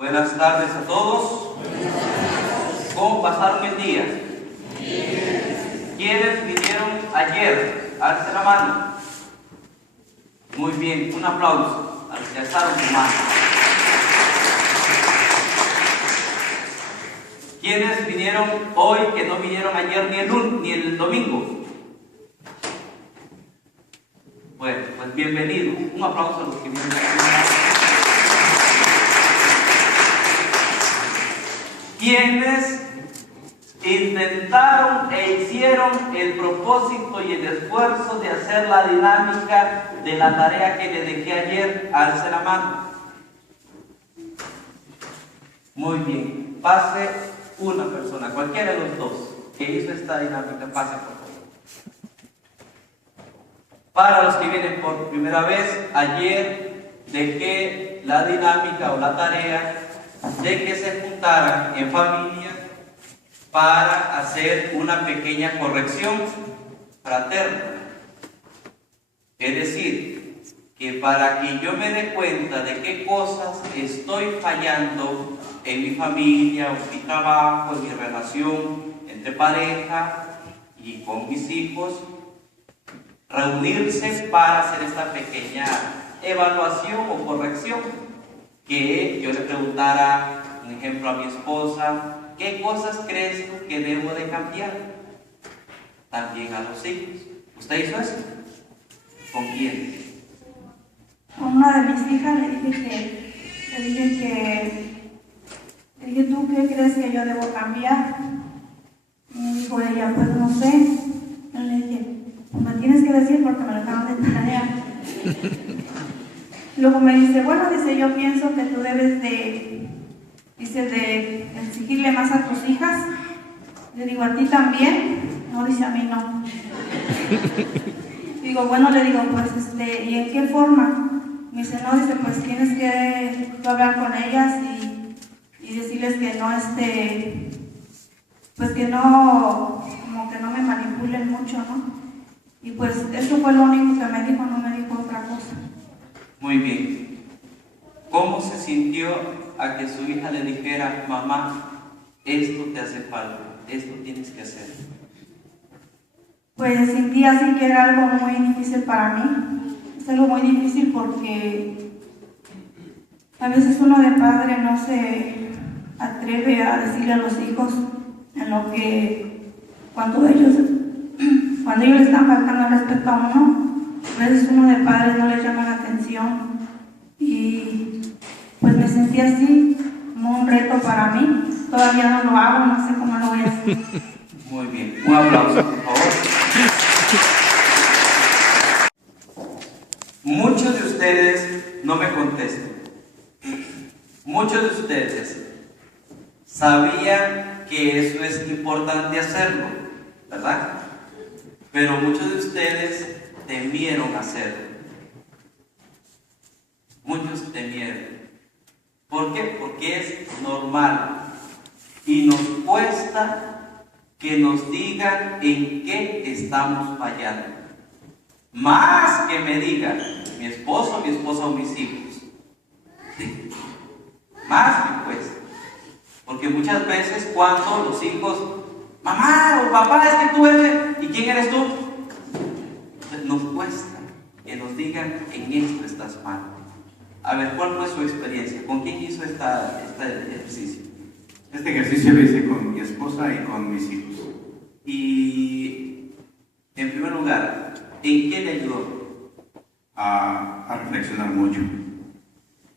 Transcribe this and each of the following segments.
Buenas tardes a todos. ¿Cómo pasaron el día? ¿Quiénes vinieron ayer? Alce la mano. Muy bien, un aplauso a los que alzaron su mano. ¿Quiénes vinieron hoy que no vinieron ayer ni el domingo? Bueno, pues bienvenido. Un aplauso a los que vinieron ayer. Quienes intentaron e hicieron el propósito y el esfuerzo de hacer la dinámica de la tarea que le dejé ayer, alce la mano. Muy bien, pase una persona, cualquiera de los dos que hizo esta dinámica, pase por favor. Para los que vienen por primera vez, ayer dejé la dinámica o la tarea de que se juntaran en familia para hacer una pequeña corrección fraterna. Es decir, que para que yo me dé cuenta de qué cosas estoy fallando en mi familia, en mi trabajo, en mi relación entre pareja y con mis hijos, reunirse para hacer esta pequeña evaluación o corrección. Que yo le preguntara, un ejemplo, a mi esposa, ¿qué cosas crees tú que debo de cambiar? También a los hijos. ¿Usted hizo eso? ¿Con quién? Con una de mis hijas le dije, ¿tú qué crees que yo debo cambiar? Y me dijo ella, pues no sé. Yo le dije, me tienes que decir porque me lo dejaron de tarea. Luego me dice, bueno, dice, yo pienso que tú debes de exigirle más a tus hijas. Le digo, ¿a ti también? No, dice, a mí no. Digo, bueno, le digo, pues, ¿y en qué forma? Me dice, no, dice, pues tienes que hablar con ellas y decirles que no, pues que no, como que no me manipulen mucho, ¿no? Y pues eso fue lo único que me dijo, no me dijo otra cosa. Muy bien. ¿Cómo se sintió a que su hija le dijera, mamá, esto te hace falta, esto tienes que hacer? Pues sentí así que era algo muy difícil para mí. Es algo muy difícil porque a veces uno de padre no se atreve a decirle a los hijos en lo que cuando ellos le están faltando al respeto a uno. A veces uno de padres no les llama la atención y pues me sentí así, como un reto para mí. Todavía no lo hago, no sé cómo lo voy a hacer. Muy bien, un aplauso por favor. Muchos de ustedes no me contestan. Muchos de ustedes sabían que eso es importante hacerlo, ¿verdad? Pero muchos de ustedes temieron hacerlo. Muchos temieron. ¿Por qué? Porque es normal y nos cuesta que nos digan en qué estamos fallando. Más que me digan mi esposo o mis hijos. ¿Sí? Más me cuesta. Porque muchas veces cuando los hijos, mamá o papá, es que tú eres, ¿y quién eres tú? Nos cuesta que nos digan en esto estás mal. A ver, ¿cuál fue su experiencia? ¿Con quién hizo este ejercicio? Este ejercicio lo hice con mi esposa y con mis hijos. Y, en primer lugar, ¿en qué le ayudó? A reflexionar mucho.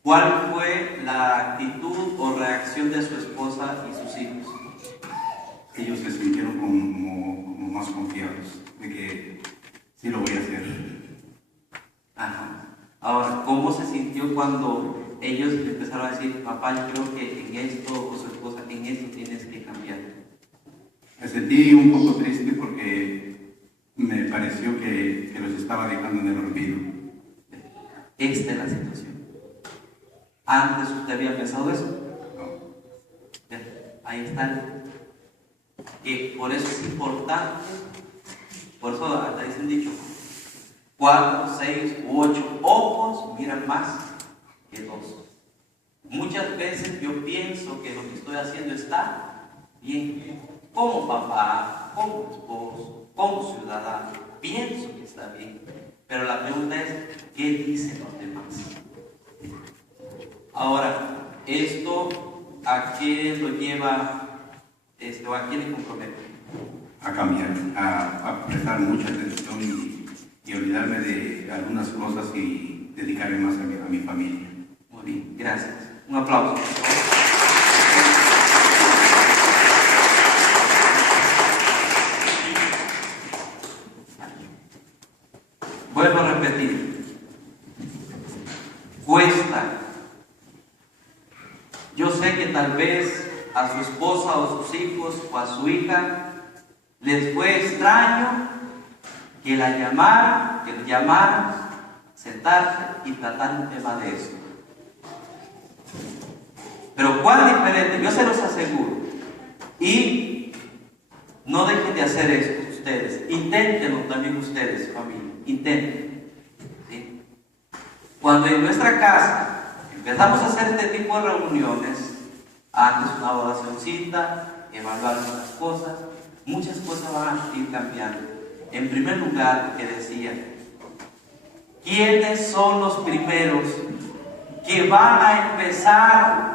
¿Cuál fue la actitud o reacción de su esposa y sus hijos? Ellos se sintieron como más confiados de que sí lo voy a hacer. Ajá. Ahora, ¿cómo se sintió cuando ellos le empezaron a decir, papá, yo creo que en esto, o su esposa, en esto tienes que cambiar? Me sentí un poco triste porque me pareció que los estaba dejando en el olvido. Esta es la situación. ¿Antes usted había pensado eso? No. Ahí está. Que por eso es importante, por eso hasta dicen dicho, 4, 6 u 8 ojos miran más que 2. Muchas veces yo pienso que lo que estoy haciendo está bien. Como papá, como esposo, como ciudadano, pienso que está bien. Pero la pregunta es, ¿qué dicen los demás? Ahora, ¿esto a qué lo lleva, o a quién le compromete? A cambiar, a prestar mucha atención y olvidarme de algunas cosas y dedicarme más a mi familia. Muy bien, gracias. Un aplauso. Vuelvo a repetir. Cuesta. Yo sé que tal vez a su esposa o a sus hijos o a su hija les fue extraño que la llamaran, que lo llamaran, sentarse y tratar un tema de eso. Pero cuán diferente, yo se los aseguro. Y no dejen de hacer esto ustedes. Inténtenlo también ustedes, familia. Intenten. ¿Sí? Cuando en nuestra casa empezamos a hacer este tipo de reuniones, antes una oracioncita, evaluar las cosas, muchas cosas van a ir cambiando. En primer lugar, que decía, ¿quiénes son los primeros que van a empezar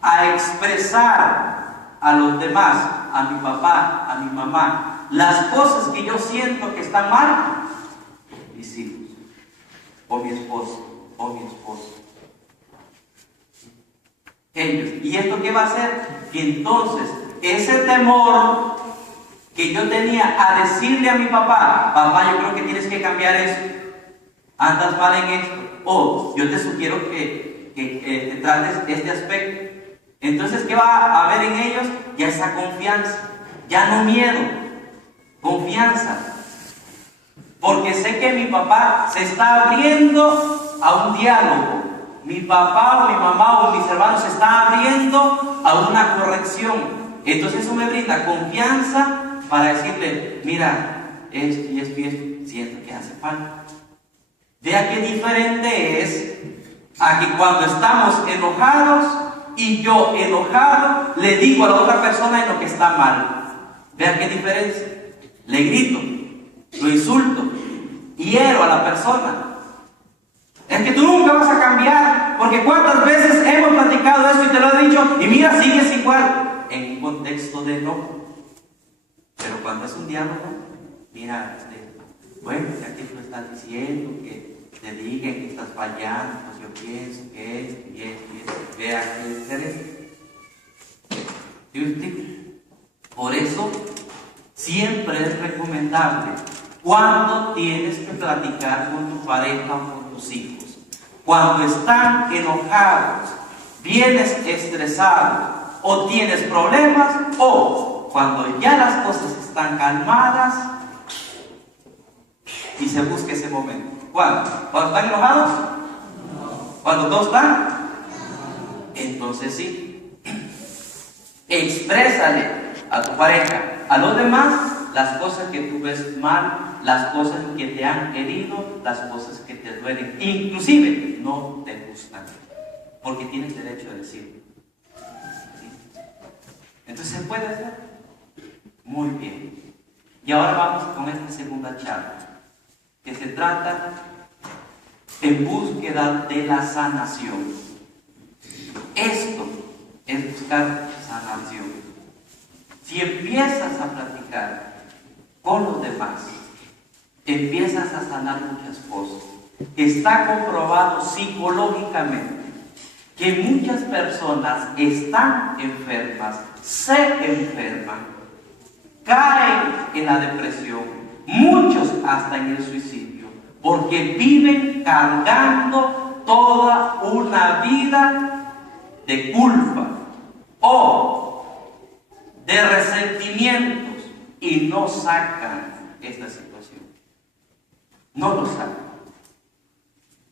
a expresar a los demás, a mi papá, a mi mamá, las cosas que yo siento que están mal? Mis hijos, o mi esposo, o mi esposo. Ellos. ¿Y esto qué va a hacer? Que entonces ese temor que yo tenía a decirle a mi papá, papá, yo creo que tienes que cambiar eso, andas mal en esto, o yo te sugiero que trates este aspecto. Entonces, ¿qué va a haber en ellos? Ya esa confianza, ya no miedo, confianza. Porque sé que mi papá se está abriendo a un diálogo. Mi papá o mi mamá o mis hermanos se están abriendo a una corrección. Entonces eso me brinda confianza para decirle, mira, esto y esto y esto, siento que hace falta. Vea qué diferente es a que cuando estamos enojados y yo enojado le digo a la otra persona en lo que está mal. Vea qué diferencia. Le grito, lo insulto, hiero a la persona. Es que tú nunca vas a cambiar, porque cuántas veces hemos platicado esto y te lo he dicho, y mira, sigues igual, en un contexto de enojo. Pero cuando es un diálogo, mira, bueno, ya que tú estás diciendo que te digan que estás fallando, pues yo pienso que esto y esto y esto, vea que es diferente. ¿Sí usted? Por eso, siempre es recomendable cuando tienes que platicar con tu pareja o con tus hijos. Cuando están enojados, vienes estresado o tienes problemas, o cuando ya las cosas están calmadas y se busca ese momento. ¿Cuándo? ¿Cuando están enojados? ¿Cuando todos están? Entonces sí. Exprésale a tu pareja, a los demás, las cosas que tú ves mal, las cosas que te han herido, las cosas que te duelen, inclusive no te gustan, porque tienes derecho a decirlo. ¿Sí? Entonces se puede hacer. Muy bien. Y ahora vamos con esta segunda charla, que se trata en búsqueda de la sanación. Esto es buscar sanación. Si empiezas a platicar con los demás, empiezas a sanar muchas cosas. Está comprobado psicológicamente que muchas personas están enfermas, se enferman, caen en la depresión, muchos hasta en el suicidio, porque viven cargando toda una vida de culpa o de resentimientos y no sacan esta situación. No lo sacan.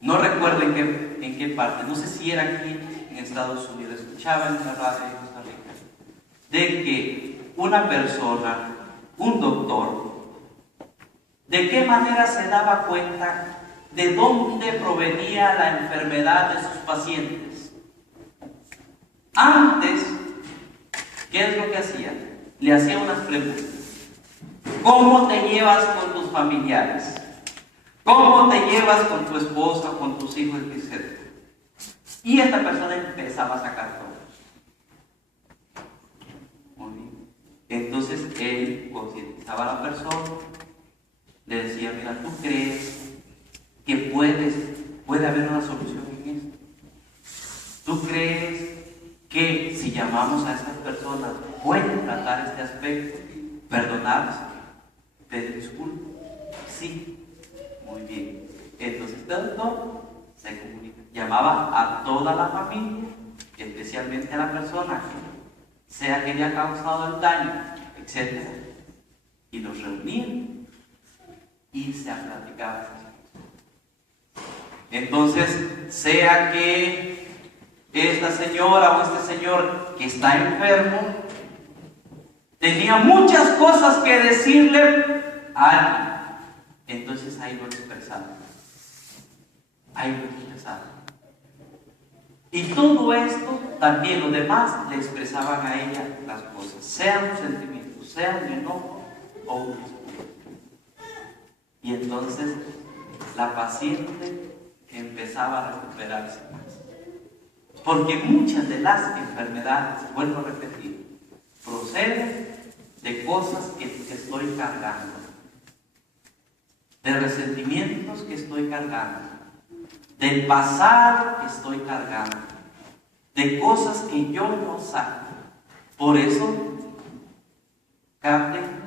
No recuerdo en qué parte, no sé si era aquí en Estados Unidos, escuchaba en la radio de Costa Rica, de que una persona, un doctor, de qué manera se daba cuenta de dónde provenía la enfermedad de sus pacientes. Antes, ¿qué es lo que hacía? Le hacía unas preguntas. ¿Cómo te llevas con tus familiares? ¿Cómo te llevas con tu esposa, con tus hijos, etc.? Y esta persona empezaba a sacar todo. Muy bien. Entonces él concientizaba a la persona, le decía, mira, ¿tú crees que puede haber una solución en esto? ¿Tú crees que si llamamos a estas personas pueden tratar este aspecto, perdonarse, pedir disculpas? Sí. Muy bien. Entonces el doctor se comunica. Llamaba a toda la familia, especialmente a la persona que sea que haya causado el daño, etc. Y los reunían y se platicaban. Entonces, sea que esta señora o este señor que está enfermo tenía muchas cosas que decirle a alguien, entonces ahí lo expresaba. Y todo esto, también los demás le expresaban a ella las cosas, sean un sentimiento, sea un enojo o un disgusto. Y entonces la paciente empezaba a recuperarse más. Porque muchas de las enfermedades, vuelvo a repetir, proceden de cosas que estoy cargando, de resentimientos que estoy cargando, del pasado que estoy cargando, de cosas que yo no saco. Por eso, capten,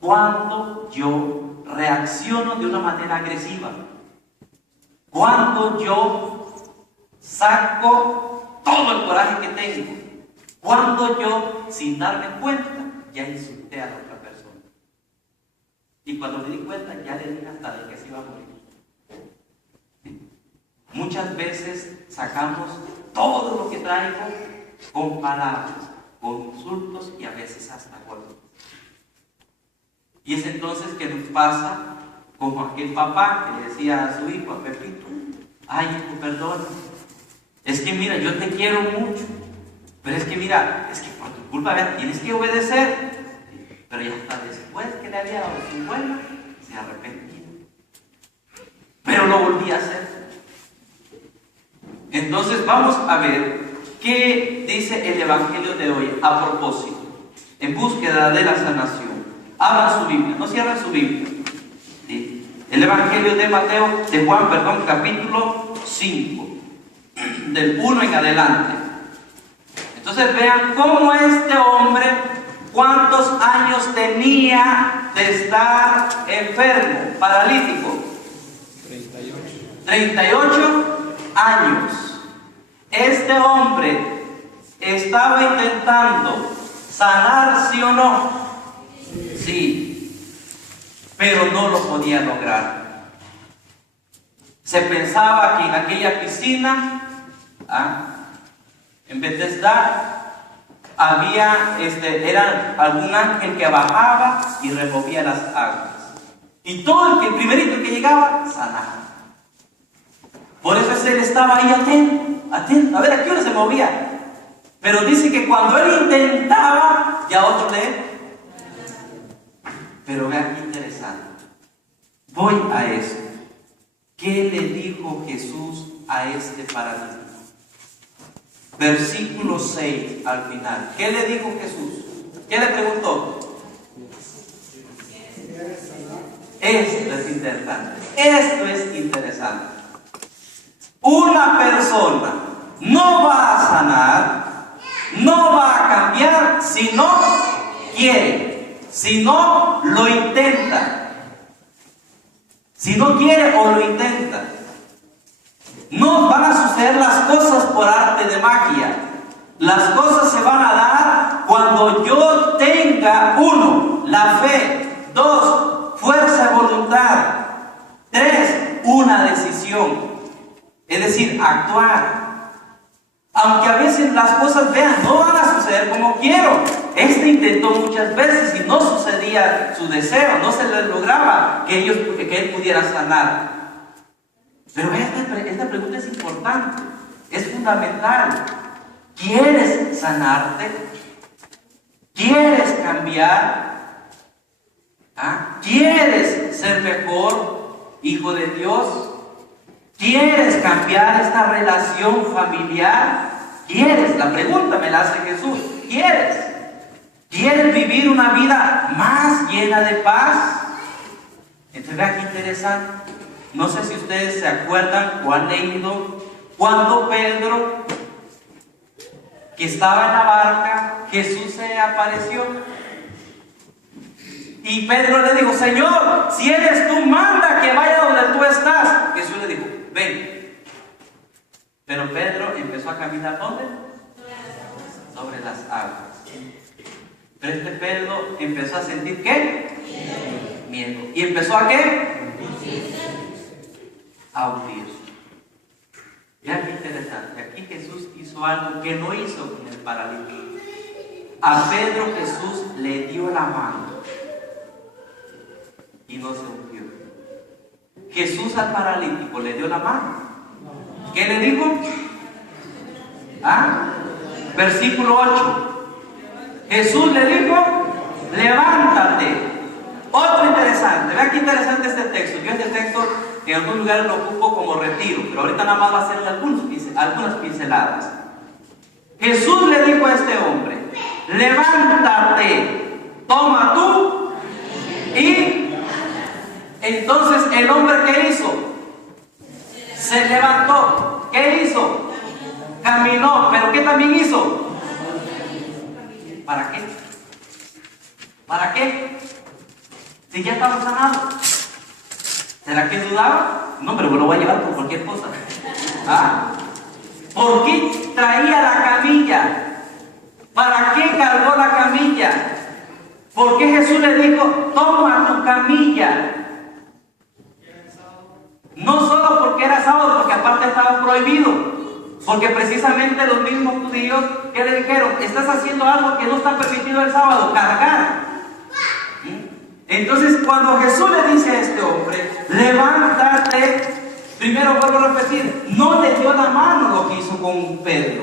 cuando yo reacciono de una manera agresiva, cuando yo saco todo el coraje que tengo, cuando yo, sin darme cuenta, ya insulté a la otra persona. Y cuando me di cuenta, ya le dije hasta de que se iba a morir. Muchas veces sacamos todo lo que traigo con palabras, con insultos y a veces hasta golpes. Y es entonces que nos pasa como aquel papá que le decía a su hijo, a Pepito, ay hijo, perdona, es que mira, yo te quiero mucho, pero es que mira, es que por tu culpa, ¿verdad? Tienes que obedecer. Pero ya hasta después que le había dado su buena, se arrepentía. Pero lo volví a hacer. Entonces vamos a ver qué dice el Evangelio de hoy a propósito, en búsqueda de la sanación. Abra su Biblia, no cierren su Biblia. ¿Sí? El Evangelio de Juan, capítulo 5, del 1 en adelante. Entonces vean cómo este hombre, cuántos años tenía de estar enfermo, paralítico. 38 años. Este hombre estaba intentando sanar, ¿sí o no? Sí, pero no lo podía lograr. Se pensaba que en aquella piscina, en Bethesda, era algún ángel que bajaba y removía las aguas. Y todo el primerito que llegaba, sanaba. Por eso él estaba ahí atento, a ver a qué hora se movía. Pero dice que cuando él intentaba, ya otro Pero vean qué interesante. Voy a eso. ¿Qué le dijo Jesús a este paralítico? Versículo 6 al final. ¿Qué le dijo Jesús? ¿Qué le preguntó? Esto es interesante. Una persona no va a sanar, no va a cambiar si no quiere, si no lo intenta. Si no quiere o lo intenta. No van a suceder las cosas por arte de magia. Las cosas se van a dar cuando yo tenga, 1, la fe, 2, fuerza de voluntad, 3, una decisión. Es decir, actuar. Aunque a veces las cosas, vean, no van a suceder como quiero. Este intentó muchas veces y no sucedía su deseo, no se le lograba que él pudiera sanar. Pero esta pregunta es importante, es fundamental. ¿Quieres sanarte? ¿Quieres cambiar? ¿Quieres ser mejor hijo de Dios? ¿Quieres cambiar esta relación familiar? ¿Quieres? La pregunta me la hace Jesús. ¿Quieres? ¿Quieres vivir una vida más llena de paz? Entonces vea qué interesante. No sé si ustedes se acuerdan o han leído cuando Pedro, que estaba en la barca, Jesús se apareció. Y Pedro le dijo: Señor, si eres tú, manda que vaya donde tú estás. Jesús le dijo: ven. Pero Pedro empezó a caminar ¿dónde? Sobre las aguas. Pero este Pedro empezó a sentir ¿qué? Miedo. ¿Y empezó a qué? A hundir. Ya qué interesante. Aquí Jesús hizo algo que no hizo con el paralítico. A Pedro Jesús le dio la mano y no se hundió. Jesús al paralítico le dio la mano. ¿Qué le dijo? Versículo 8. Jesús le dijo: levántate. Otro interesante. Vean qué interesante este texto. Yo este texto en algunos lugares lo ocupo como retiro, pero ahorita nada más va a ser algunas pinceladas. Jesús le dijo a este hombre: levántate, toma tú. Y entonces el hombre, ¿qué hizo? Se levantó. ¿Qué hizo? Caminó. ¿Pero qué también hizo? ¿Para qué? ¿Para qué? Si ya estaba sanado. ¿Será que dudaba? No, pero me lo voy a llevar por cualquier cosa. ¿Por qué traía la camilla? ¿Para qué cargó la camilla? ¿Por qué Jesús le dijo: toma tu camilla? No solo porque era sábado, porque aparte estaba prohibido. Porque precisamente los mismos judíos que le dijeron: estás haciendo algo que no está permitido el sábado, cargar. Entonces cuando Jesús le dice a este hombre: levántate, primero vuelvo a repetir, no le dio la mano lo que hizo con Pedro,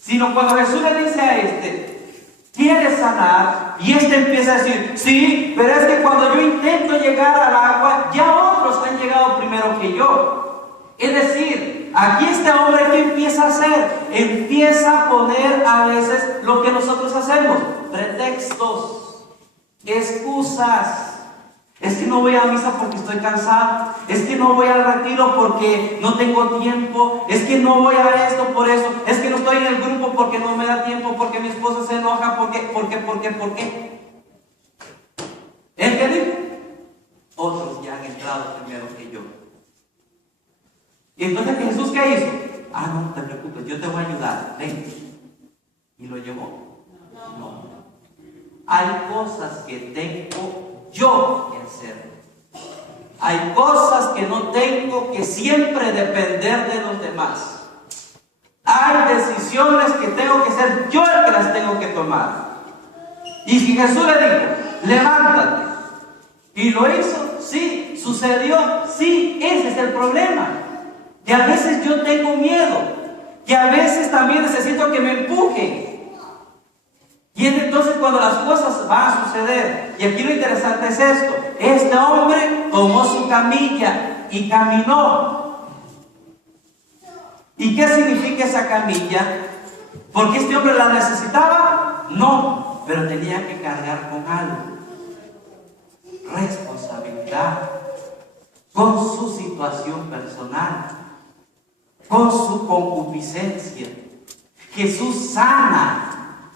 sino cuando Jesús le dice a este: ¿quieres sanar? Y este empieza a decir: sí, pero es que cuando yo intento llegar al agua, ya otros han llegado primero que yo. Es decir, aquí este hombre, ¿qué empieza a hacer? Empieza a poner a veces lo que nosotros hacemos: pretextos, excusas. Es que no voy a misa porque estoy cansado. Es que no voy al retiro porque no tengo tiempo. Es que no voy a esto por eso. Es que no estoy en el grupo porque no me da tiempo, porque mi esposa se enoja, ¿por qué? ¿El que dijo? Otros ya han entrado primero que yo. Y entonces Jesús, ¿qué hizo? No te preocupes, yo te voy a ayudar, ven. ¿Y lo llevó? No. Hay cosas que tengo yo que hacer. Hay cosas que no tengo que siempre depender de los demás. Hay decisiones que tengo que ser yo el que las tengo que tomar. Y si Jesús le dijo: levántate, y lo hizo, sí, sucedió, sí, ese es el problema. Que a veces yo tengo miedo, que a veces también necesito que me empujen. Y es entonces cuando las cosas van a suceder. Y aquí lo interesante es esto: este hombre tomó su camilla y caminó. ¿Y qué significa esa camilla? ¿Porque este hombre la necesitaba? No, pero tenía que cargar con algo. Responsabilidad, con su situación personal, con su concupiscencia. Jesús sana,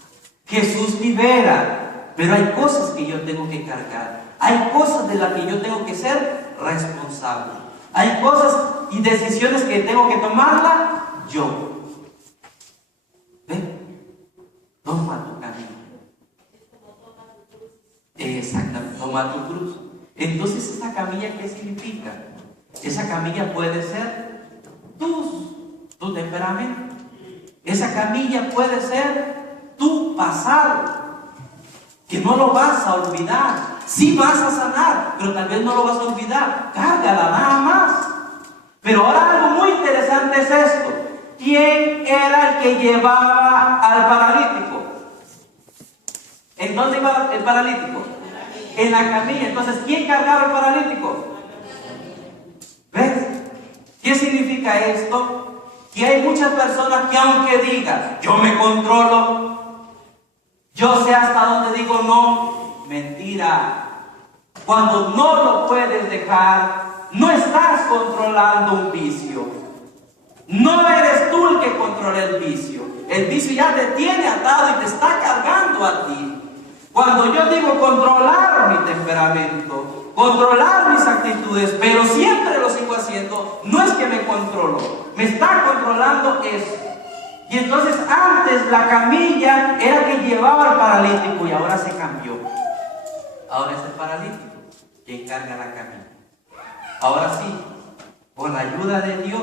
Jesús libera, pero hay cosas que yo tengo que cargar. Hay cosas de las que yo tengo que ser responsable. Hay cosas y decisiones que tengo que tomarla yo. ¿Ven? Toma tu camino. Exactamente, toma tu cruz. Entonces, ¿esa camilla qué significa? Esa camilla puede ser tu temperamento. Esa camilla puede ser tu pasado, que no lo vas a olvidar. Sí vas a sanar, pero tal vez no lo vas a olvidar. Cárgala nada más. Pero ahora algo muy interesante es esto: ¿quién era el que llevaba al paralítico? ¿En dónde iba el paralítico? En la camilla. Entonces, ¿quién cargaba al paralítico? ¿Ves? ¿Qué significa esto? Que hay muchas personas que aunque digan, yo me controlo, yo sé hasta dónde digo no, mentira. Cuando no lo puedes dejar, no estás controlando un vicio. No eres tú el que controla el vicio. El vicio ya te tiene atado y te está cargando a ti. Cuando yo digo controlar mi temperamento, controlar mis actitudes, pero siempre lo sigo haciendo, no es que me controlo, me está controlando eso. Y entonces antes la camilla era que llevaba al paralítico y ahora se cambió. Ahora es el paralítico quien carga la camilla. Ahora sí, con la ayuda de Dios,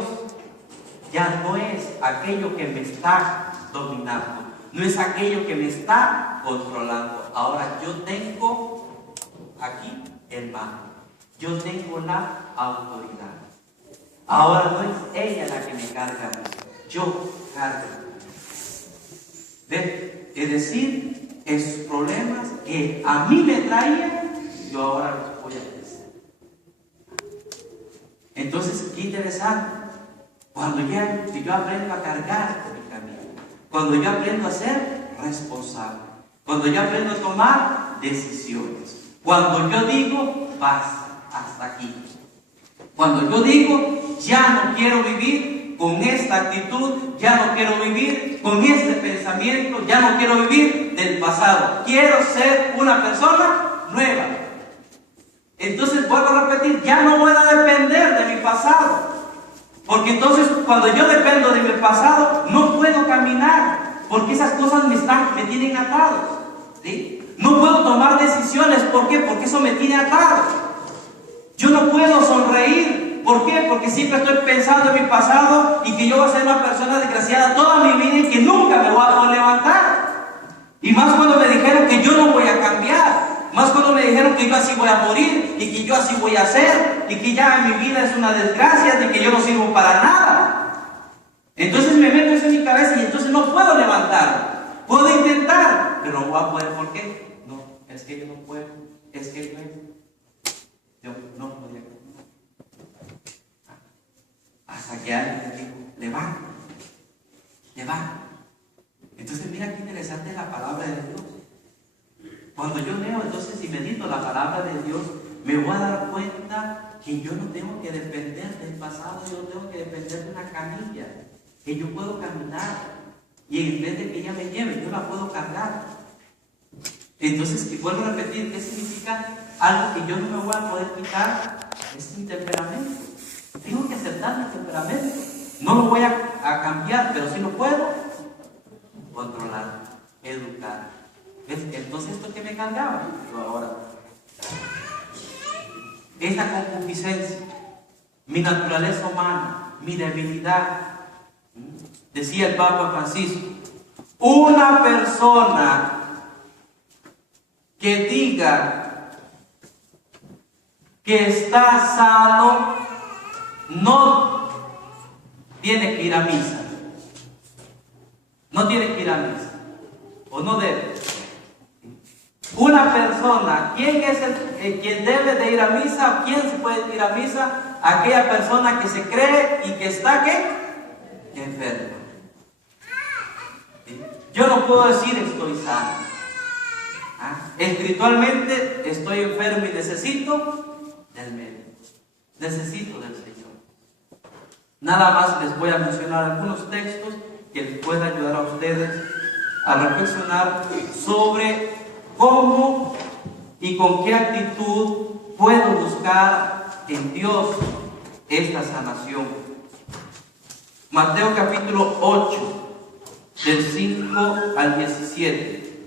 ya no es aquello que me está dominando, no es aquello que me está controlando. Ahora yo tengo aquí el mando, yo tengo la autoridad. Ahora no es ella la que me carga, yo cargo. ¿Ves? Es decir, esos problemas que a mí me traían, yo ahora los voy a vencer. Entonces, qué interesante. Cuando yo aprendo a cargar con mi camino, cuando yo aprendo a ser responsable, cuando yo aprendo a tomar decisiones, cuando yo digo, basta, hasta aquí. Cuando yo digo, ya no quiero vivir con esta actitud, ya no quiero vivir con este pensamiento, ya no quiero vivir del pasado, quiero ser una persona nueva. Entonces vuelvo a repetir, ya no voy a depender de mi pasado. Porque entonces cuando yo dependo de mi pasado, no puedo caminar, porque esas cosas me tienen atados, ¿sí? No puedo tomar decisiones, ¿por qué? Porque eso me tiene atado. Yo no puedo sonreír, ¿por qué? Porque siempre estoy pensando en mi pasado y que yo voy a ser una persona desgraciada toda mi vida y que nunca me voy a poder levantar. Y más cuando me dijeron que yo no voy a cambiar. Más cuando me dijeron que yo así voy a morir y que yo así voy a ser y que ya mi vida es una desgracia y que yo no sirvo para nada. Entonces me meto eso en mi cabeza y entonces no puedo levantar. Puedo intentar, pero no voy a poder. ¿Por qué? No, es que yo no puedo. Es que yo no podía. Hasta que alguien me dijo, levanta. Entonces mira qué interesante la palabra de Dios. Cuando yo leo entonces y medito la palabra de Dios, me voy a dar cuenta que yo no tengo que depender del pasado, yo no tengo que depender de una camilla, que yo puedo caminar y en vez de que ella me lleve, yo la puedo cargar. Entonces, vuelvo a repetir, ¿qué significa? Algo que yo no me voy a poder quitar es mi temperamento. Tengo que aceptar mi temperamento. No lo voy a cambiar, pero sí lo puedo controlar, educar. Entonces, ¿esto que me cargaba? Yo ahora, esta concupiscencia, mi naturaleza humana, mi debilidad. Decía el Papa Francisco, una persona que diga que está sano no tiene que ir a misa. No tiene que ir a misa. O no debe. Una persona, ¿quién es quien debe de ir a misa? ¿Quién se puede ir a misa? Aquella persona que se cree y que está ¿qué? Enferma. ¿Sí? Yo no puedo decir estoy sano. Espiritualmente estoy enfermo y necesito del médico. Necesito del Señor. Nada más les voy a mencionar algunos textos que les puedan ayudar a ustedes a reflexionar sobre cómo y con qué actitud puedo buscar en Dios esta sanación. Mateo capítulo 8, del 5 al 17.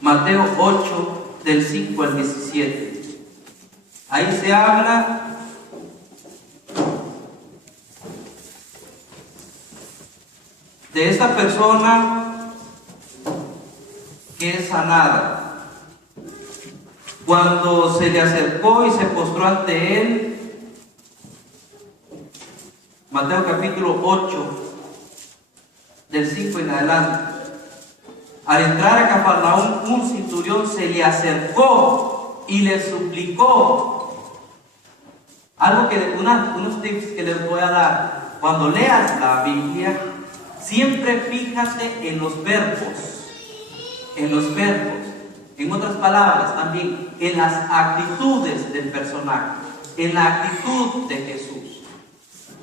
Mateo 8, del 5 al 17. Ahí se habla de esta persona que es sanada. Cuando se le acercó y se postró ante él, Mateo capítulo 8, del 5 en adelante. Al entrar a Cafarnaúm, un centurión se le acercó y le suplicó. Algo que, unos tips que les voy a dar. Cuando leas la Biblia, siempre fíjate en los verbos. En los verbos. En otras palabras, también en las actitudes del personaje. En la actitud de Jesús.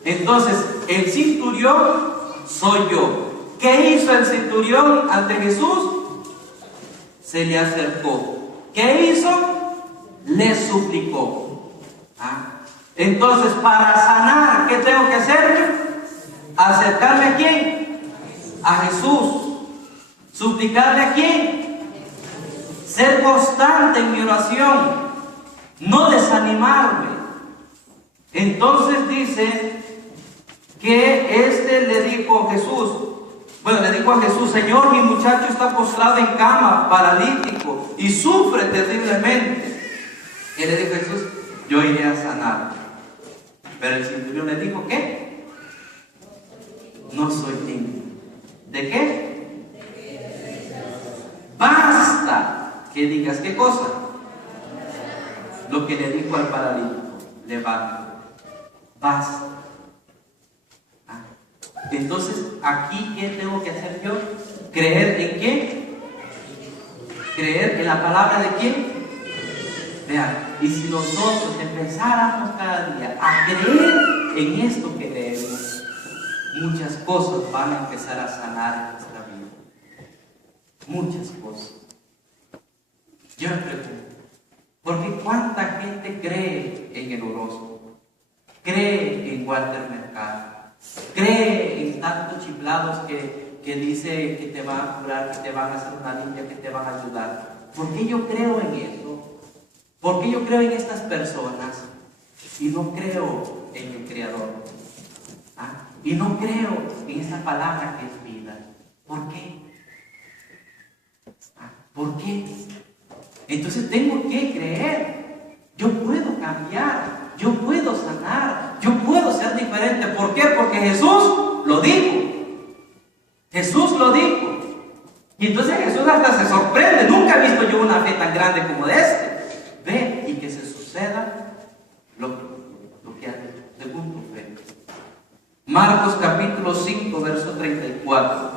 Entonces, el centurión soy yo. ¿Qué hizo el centurión ante Jesús? Se le acercó. ¿Qué hizo? Le suplicó. Entonces, para sanar, ¿qué tengo que hacer? ¿Acercarme a quién? A Jesús. ¿Suplicarle a quién? Ser constante en mi oración. No desanimarme. Entonces dice que le dijo a Jesús, le dijo a Jesús: Señor, mi muchacho está postrado en cama, paralítico, y sufre terriblemente. Y le dijo a Jesús: yo iré a sanar. Pero el centurión le dijo: ¿qué? No soy digno. ¿De qué? Basta que digas, ¿qué cosa? Lo que le dijo al paralítico: levanta. Basta. Entonces, aquí, ¿qué tengo que hacer yo? ¿Creer en qué? ¿Creer en la palabra de quién? Vean, y si nosotros empezáramos cada día a creer en esto que leemos, muchas cosas van a empezar a sanar en nuestra vida. Muchas cosas. Yo me pregunto, ¿por qué cuánta gente cree en el horóscopo? Cree en Walter Mercado. Cree en tantos chiflados que dice que te van a curar, que te van a hacer una limpia, que te van a ayudar. ¿Por qué yo creo en eso? ¿Por qué yo creo en estas personas y no creo en el Creador? Y no creo en esa palabra que es vida. ¿Por qué? ¿Por qué? Entonces tengo que creer. Yo puedo cambiar. Yo puedo sanar, yo puedo ser diferente. ¿Por qué? Porque Jesús lo dijo. Jesús lo dijo. Y entonces Jesús hasta se sorprende. Nunca he visto yo una fe tan grande como de este. Ve y que se suceda lo que hace según tu fe. Marcos capítulo 5, verso 34.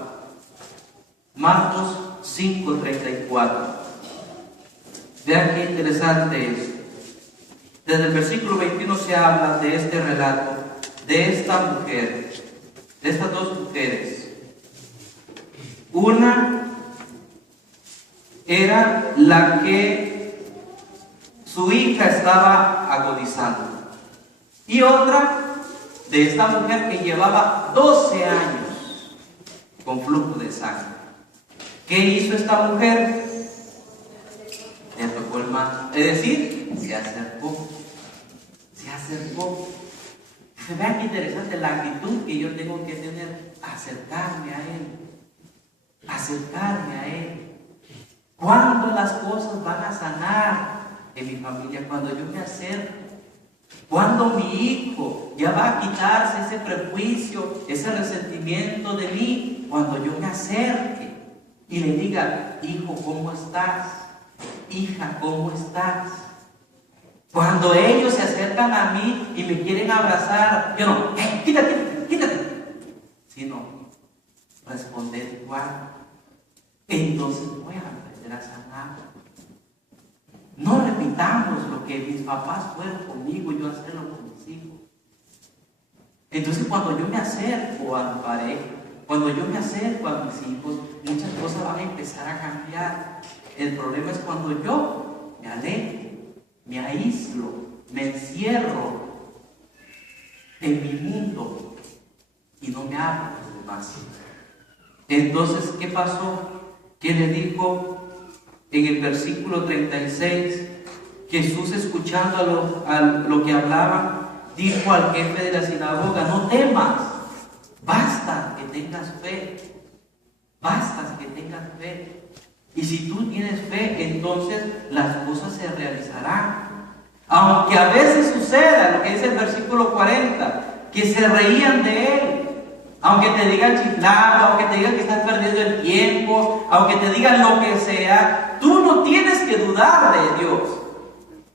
Marcos 5, 34. Vean qué interesante es. Desde el versículo 21 se habla de este relato, de esta mujer, de estas dos mujeres. Una era la que su hija estaba agonizando. Y otra de esta mujer que llevaba 12 años con flujo de sangre. ¿Qué hizo esta mujer? Le tocó el manto. Es decir, se acercó. Se acercó. Vean qué interesante la actitud que yo tengo que tener. Acercarme a Él. Acercarme a Él. ¿Cuándo las cosas van a sanar en mi familia? Cuando yo me acerco. Cuando mi hijo ya va a quitarse ese prejuicio, ese resentimiento de mí. Cuando yo me acerque y le diga: hijo, ¿cómo estás? Hija, ¿cómo estás? Cuando ellos se acercan a mí y me quieren abrazar, yo no, quítate, quítate. Sino responder igual. Entonces voy a aprender a sanar. No repitamos lo que mis papás fueron conmigo y yo hacerlo con mis hijos. Entonces, cuando yo me acerco a mi pareja, cuando yo me acerco a mis hijos, muchas cosas van a empezar a cambiar. El problema es cuando yo me alejo, me aíslo, me encierro en mi mundo y no me hablo a los demás. Entonces, ¿qué pasó? ¿Qué le dijo en el versículo 36? Jesús, escuchando a lo que hablaba, dijo al jefe de la sinagoga: no temas, basta que tengas fe. Basta que tengas fe. Y si tú tienes fe, entonces las cosas se realizarán. Aunque a veces suceda lo que dice el versículo 40, que se reían de él. Aunque te digan chiflado, aunque te digan que estás perdiendo el tiempo, aunque te digan lo que sea, tú no tienes que dudar de Dios.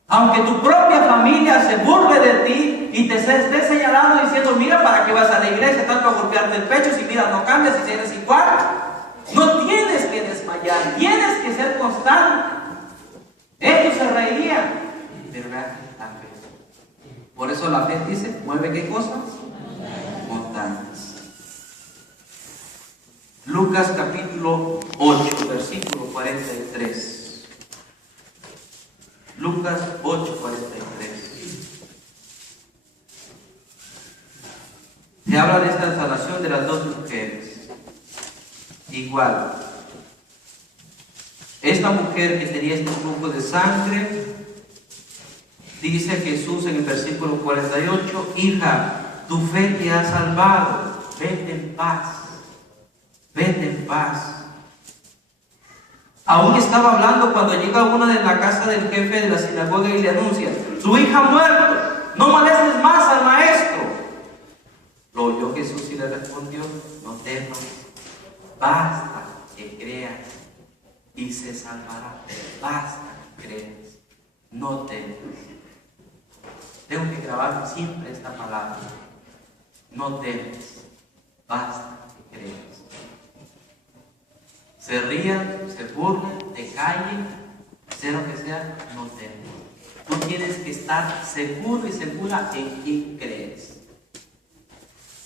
Aunque tu propia familia se burle de ti y te esté señalando diciendo, mira, ¿para qué vas a la iglesia? Tanto a golpearte el pecho, si mira, no cambias, si eres igual. No tienes que desmayar, tienes que ser constante. Ellos se reirían, pero vean la fe. Por eso la fe dice, ¿mueve qué cosas? Montañas. Lucas capítulo 8, versículo 43. Lucas 8, 43. Se habla de esta salvación de las dos mujeres. Igual. Esta mujer que tenía este flujo de sangre, dice Jesús en el versículo 48, hija, tu fe te ha salvado, vete en paz. Vete en paz. Aún estaba hablando cuando llega uno de la casa del jefe de la sinagoga y le anuncia, su hija ha muerto, no molestes más al maestro. Lo oyó Jesús y le respondió, no temas, basta que creas y se salvará. Basta que creas, no temas. Tengo que grabar siempre esta palabra. No temas, basta que creas. Se rían, se burlen, te callen, sea lo que sea, no temas. Tú tienes que estar seguro y segura en quién crees.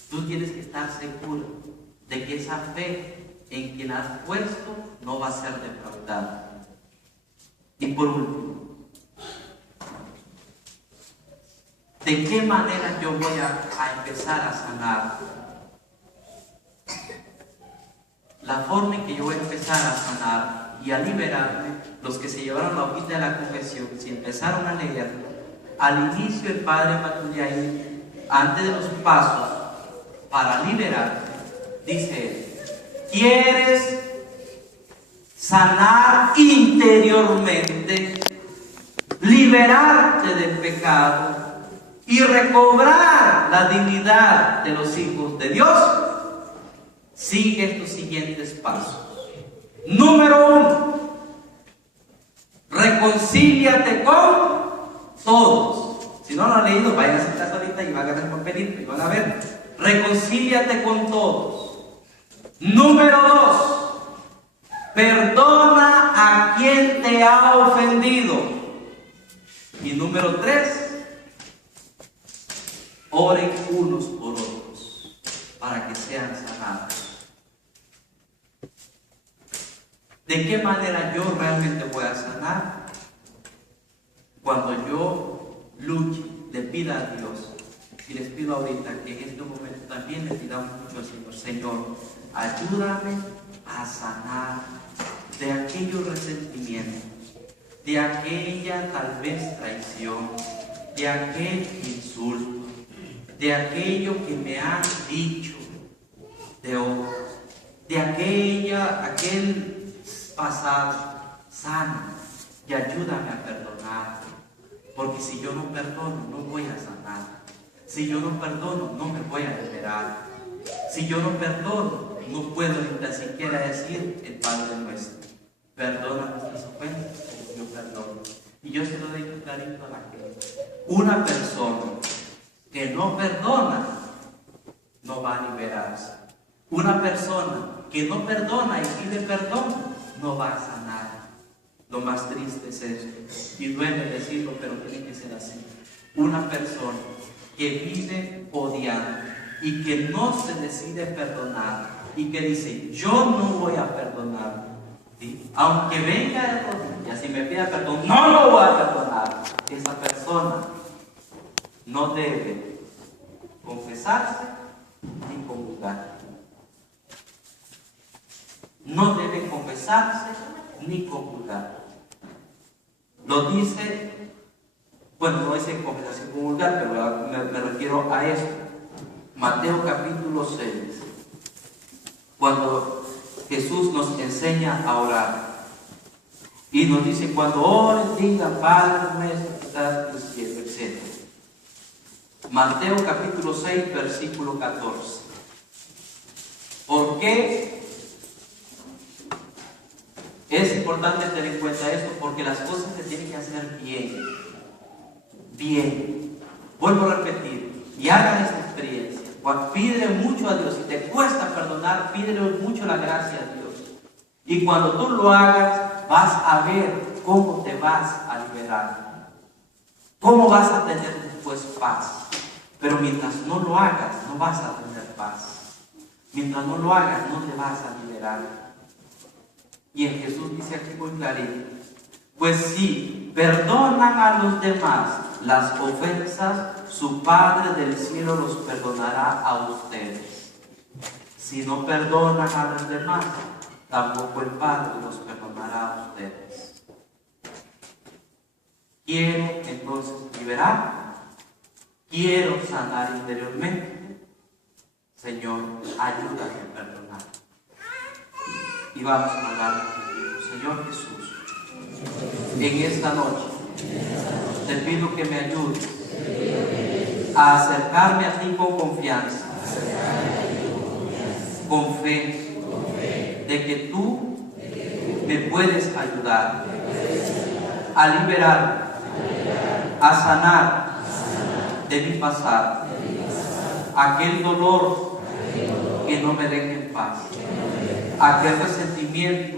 Tú tienes que estar seguro de que esa fe en quien has puesto no va a ser defraudada. Y por último, ¿de qué manera yo voy a empezar a sanar? La forma en que yo voy a empezar a sanar y a liberarme, los que se llevaron la hojita de la confesión, si empezaron a leerlo, al inicio el Padre Maturiaí, antes de los pasos para liberarte, dice: ¿quieres sanar interiormente, liberarte del pecado y recobrar la dignidad de los hijos de Dios? Sigue estos siguientes pasos. Número 1, reconcíliate con todos. Si no lo han leído, vayan a sentarse ahorita y van a agarrar el papelito y van a ver. Reconcíliate con todos. Número 2, perdona a quien te ha ofendido. Y número 3, oren unos por otros para que sean sanados. ¿De qué manera yo realmente voy a sanar? Cuando yo luche, le pida a Dios, y les pido ahorita que en este momento también le pidamos mucho al Señor: Señor, ayúdame a sanar de aquellos resentimientos, de aquella tal vez traición, de aquel insulto, de aquello que me han dicho de otros, de aquel pasado. Sana y ayúdame a perdonar, porque si yo no perdono no voy a sanar. Si yo no perdono no me voy a liberar. Si yo no perdono no puedo ni siquiera decir el Padre Nuestro: perdona nuestras ofensas como yo perdono. Y yo se lo digo clarito a la gente: una persona que no perdona no va a liberarse. Una persona que no perdona y pide perdón no va a sanar. Lo más triste es esto, y duele decirlo, pero tiene que ser así. Una persona que vive odiando y que no se decide perdonar y que dice: yo no voy a perdonar, ¿sí? Aunque venga de rodillas y me pida perdón, no lo voy a perdonar. Esa persona no debe confesarse ni comulgar. No debe confesarse ni comulgar. Lo dice, bueno, no dice confesarse ni comulgar, pero me refiero a esto. Mateo capítulo 6, cuando Jesús nos enseña a orar y nos dice: cuando ores, diga: Padre nuestro que estás en el cielo, etc. Mateo capítulo 6, versículo 14. qué es importante tener en cuenta esto? Porque las cosas se tienen que hacer bien. Bien. Vuelvo a repetir, y hagan esta experiencia. Pídele mucho a Dios. Si te cuesta perdonar, pídele mucho la gracia a Dios. Y cuando tú lo hagas, vas a ver cómo te vas a liberar. Cómo vas a tener después paz. Pero mientras no lo hagas, no vas a tener paz. Mientras no lo hagas, no te vas a liberar. Y en Jesús dice aquí muy clarito: pues si perdonan a los demás las ofensas, su Padre del cielo los perdonará a ustedes. Si no perdonan a los demás, tampoco el Padre los perdonará a ustedes. Quiero entonces liberar. Quiero sanar interiormente. Señor, ayúdame a perdonar. Y vamos a hablar contigo. Señor Jesús, en esta noche te pido que me ayudes a acercarme a ti con confianza, con fe, de que tú me puedes ayudar a liberar, a sanar de mi pasado, aquel dolor que no me deja en paz, aquel resentimiento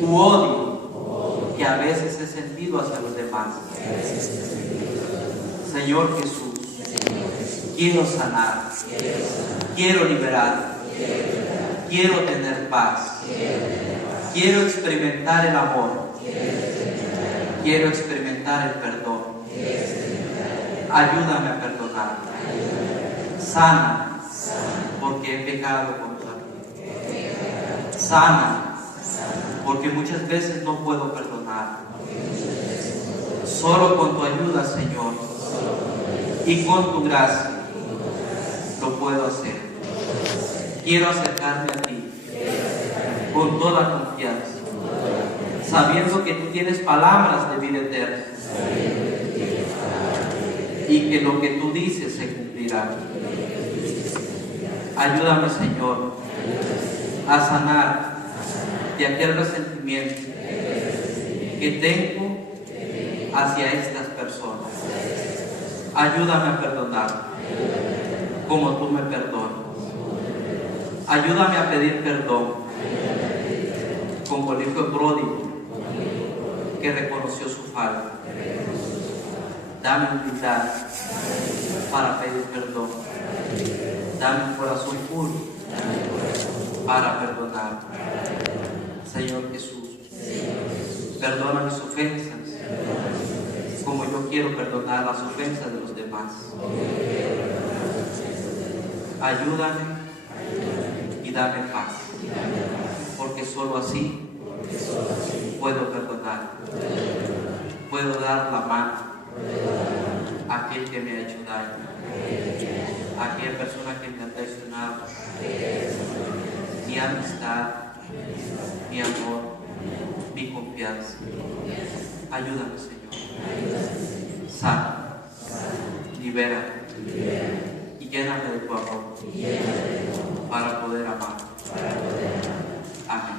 u odio que a veces he sentido hacia los demás. Señor Jesús, quiero sanar, quiero liberar, quiero tener paz, quiero experimentar el amor, quiero experimentar el perdón. Ayúdame a perdonar. Sana, porque he pecado contra ti. Sana, porque muchas veces no puedo perdonar. Solo con tu ayuda, Señor, y con tu gracia lo puedo hacer. Quiero acercarme a ti con toda confianza, sabiendo que tú tienes palabras de vida eterna y que lo que tú dices se cumplirá. Ayúdame, Señor, a sanar de aquel resentimiento que tengo hacia estas personas. Ayúdame a perdonar como tú me perdonas. Ayúdame a pedir perdón como el hijo pródigo que reconoció su falta. Dame humildad para pedir perdón. Dame un corazón puro para perdonar. Señor Jesús, perdona mis ofensas como yo quiero perdonar las ofensas de los demás. Ayúdame y dame paz, porque solo así puedo perdonar. Puedo dar la mano a aquel que me ha hecho daño, a aquella persona que me ha traicionado. Mi amistad, mi amor, mi confianza. Ayúdame, Señor. Sana, libera y lléname de tu amor para poder amar. Amén.